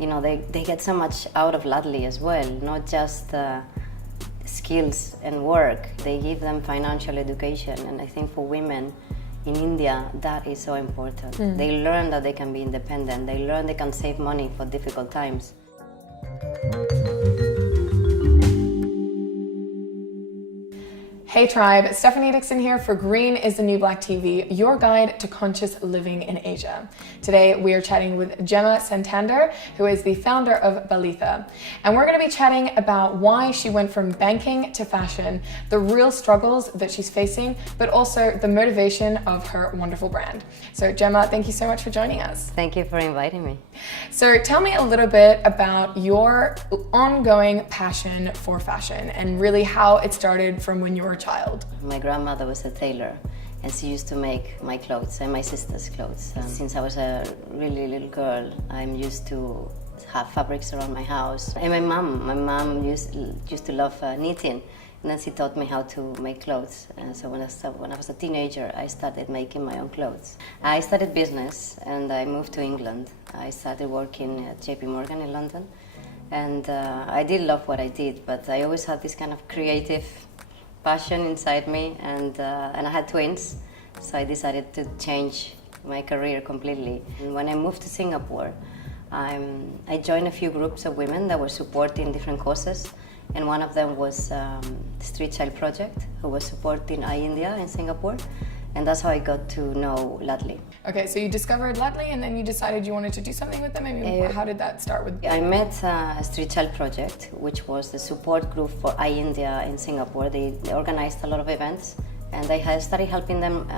they get so much out of Ladli as well, not just skills and work. They give them financial education, and I think for women in India that is so important. They learn that they can be independent. They learn they can save money for difficult times. Hey tribe, Stephanie Dixon here for Green is the New Black TV, your guide to conscious living in Asia. Today we are chatting with Gema Santander, who is the founder of Baliza. And we're going to be chatting about why she went from banking to fashion, the real struggles that she's facing, but also the motivation of her wonderful brand. So Gema, thank you so much for joining us. Thank you for inviting me. So tell me a little bit about your ongoing passion for fashion and really how it started from when you were a child. My grandmother was a tailor, and she used to make my clothes and my sister's clothes. Since I was a really little girl, I'm used to have fabrics around my house. And my mom used to love knitting, and then she taught me how to make clothes. And so when I was a teenager, I started making my own clothes. I started business, and I moved to England. I started working at JP Morgan in London, and I did love what I did, but I always had this kind of creative passion inside me, and I had twins, so I decided to change my career completely. And when I moved to Singapore, I joined a few groups of women that were supporting different causes, and one of them was Street Child Project, who was supporting iIndia in Singapore, and that's how I got to know Ladli. Okay, so you discovered Ladli and then you decided you wanted to do something with them? I mean, how did that start with? I met a Street Child Project, which was the support group for iIndia in Singapore. They organized a lot of events, and I started helping them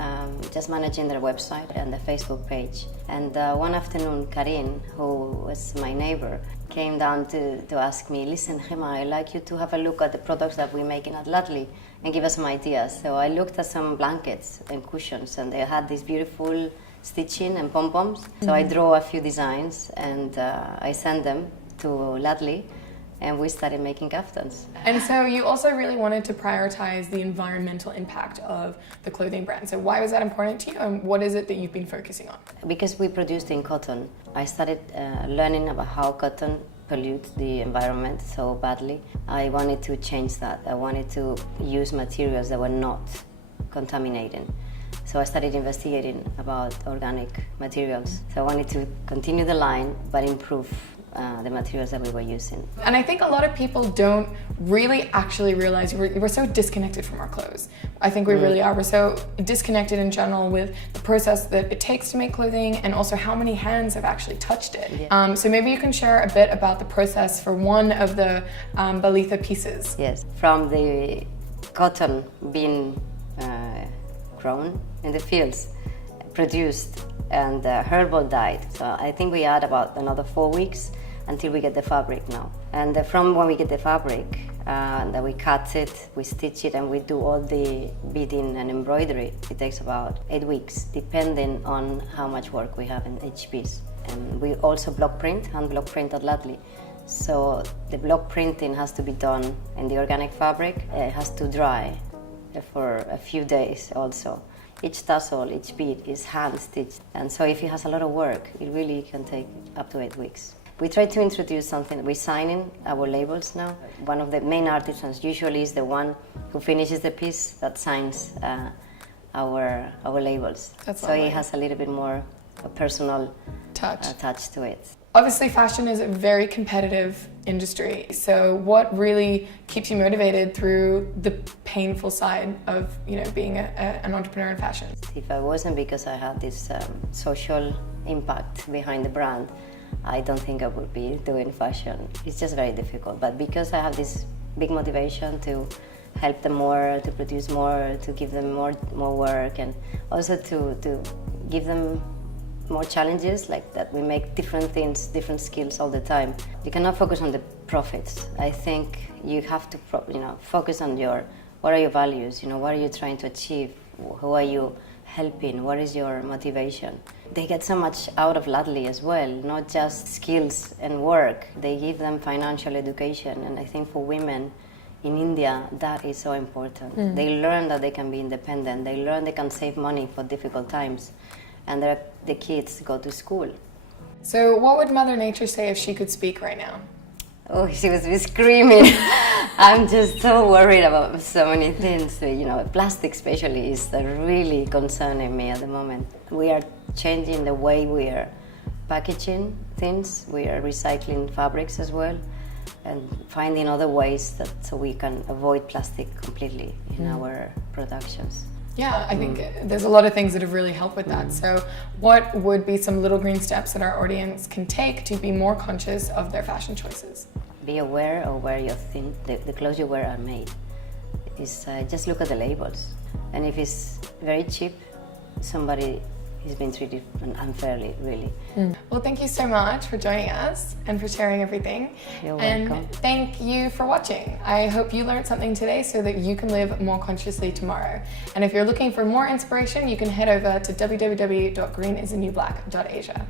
just managing their website and the Facebook page. And one afternoon, Karin, who was my neighbor, came down to ask me, listen, Gema, I'd like you to have a look at the products that we're making at Ladli and give us some ideas. So I looked at some blankets and cushions, and they had this beautiful stitching and pom-poms. So I drew a few designs, and I sent them to Ladli, and we started making kaftans. And so you also really wanted to prioritize the environmental impact of the clothing brand. So why was that important to you, and what is it that you've been focusing on? Because we produced in cotton, I started learning about how cotton pollutes the environment so badly. I wanted to change that. I wanted to use materials that were not contaminating. So I started investigating about organic materials. So I wanted to continue the line, but improve the materials that we were using. And I think a lot of people don't really actually realize we're so disconnected from our clothes. I think we really are. We're so disconnected in general with the process that it takes to make clothing, and also how many hands have actually touched it. Yeah. So maybe you can share a bit about the process for one of the Baliza pieces. Yes, from the cotton being grown in the fields, produced, and herbal dyed. So I think we add about another 4 weeks until we get the fabric now. And from when we get the fabric, that we cut it, we stitch it, and we do all the beading and embroidery. It takes about 8 weeks, depending on how much work we have in each piece. And we also block print, hand block print at Ladli. So the block printing has to be done in the organic fabric. It has to dry for a few days also. Each tassel, each bead is hand stitched, and so if it has a lot of work, it really can take up to 8 weeks. We try to introduce something. We're signing our labels now. One of the main artisans usually is the one who finishes the piece that signs our labels. That's so lovely. it has a little bit more a personal touch to it. Obviously, fashion is a very competitive industry. So what really keeps you motivated through the painful side of being an entrepreneur in fashion? If it wasn't because I had this social impact behind the brand, I don't think I would be doing fashion. It's just very difficult. But because I have this big motivation to help them more, to produce more, to give them more work, and also to give them more challenges, like that we make different things, different skills all the time. You cannot focus on the profits. I think you have to focus on what are your values, what are you trying to achieve, who are you helping, what is your motivation. They get so much out of Ladli as well, not just skills and work. They give them financial education, and I think for women in India that is so important. They learn that they can be independent, they learn they can save money for difficult times, and the kids go to school. So what would Mother Nature say if she could speak right now? Oh, she was screaming. I'm just so worried about so many things. Plastic especially is really concerning me at the moment. We are changing the way we are packaging things. We are recycling fabrics as well, and finding other ways so we can avoid plastic completely in our productions. Yeah, I think there's a lot of things that have really helped with that. So what would be some little green steps that our audience can take to be more conscious of their fashion choices? Be aware of where the clothes you wear are made. Just look at the labels. And if it's very cheap, somebody is being treated unfairly, really. Well, thank you so much for joining us and for sharing everything. You're welcome. And thank you for watching. I hope you learned something today so that you can live more consciously tomorrow. And if you're looking for more inspiration, you can head over to www.greenistheNewBlack.asia.